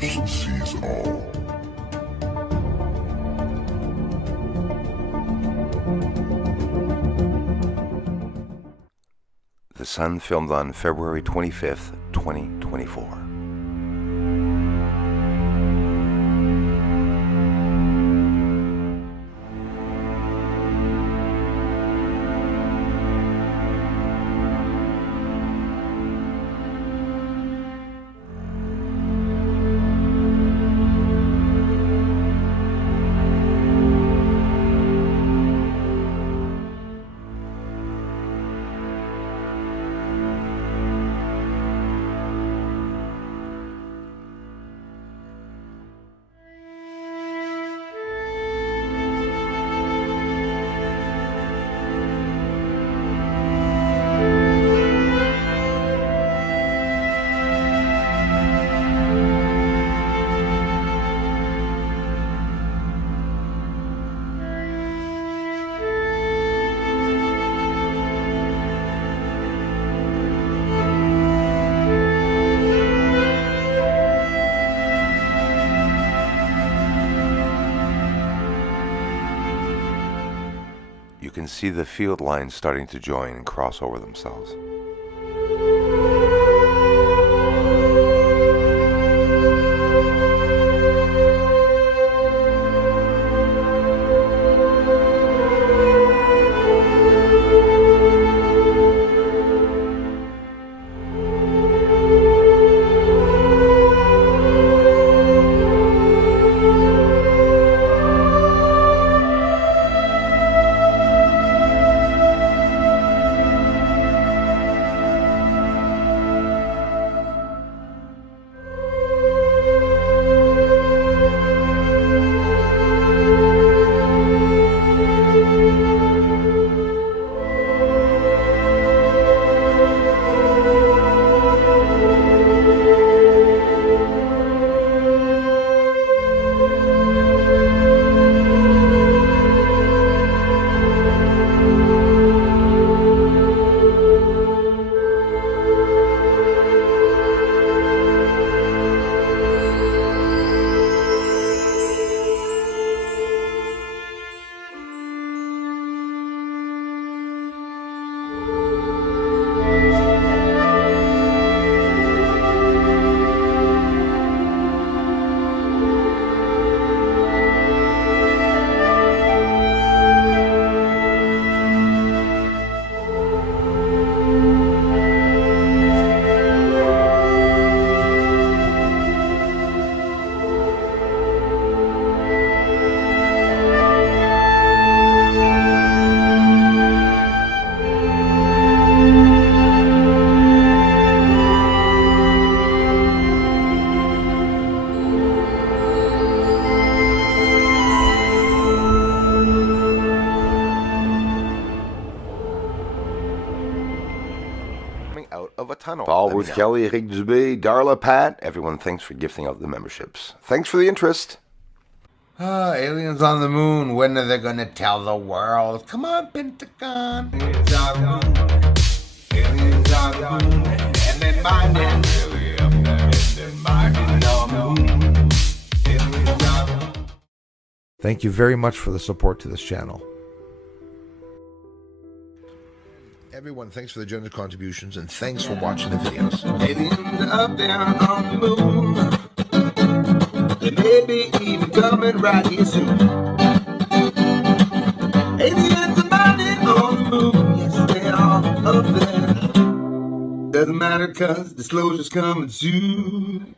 universe sees all. The Sun, filmed on February 25th, 2024. You can see the field lines starting to join and cross over themselves. Out of a tunnel. Paul Ruth Kelly, Eric Dubé, Darla, Pat. Everyone, thanks for gifting out the memberships. Thanks for the interest. Aliens on the moon. When are they gonna tell the world? Come on, Pentagon. Aliens on the moon. Aliens on the moon. And they're mining. Really up there. And they're mining on the moon. Aliens on the moon. Thank you very much for the support to this channel. Everyone, thanks for the generous contributions and thanks for watching the videos. Aliens up there on the moon. They may be even coming right here soon. Aliens are mining on the moon. Yes, they are up there. Doesn't matter 'cause disclosure's coming soon.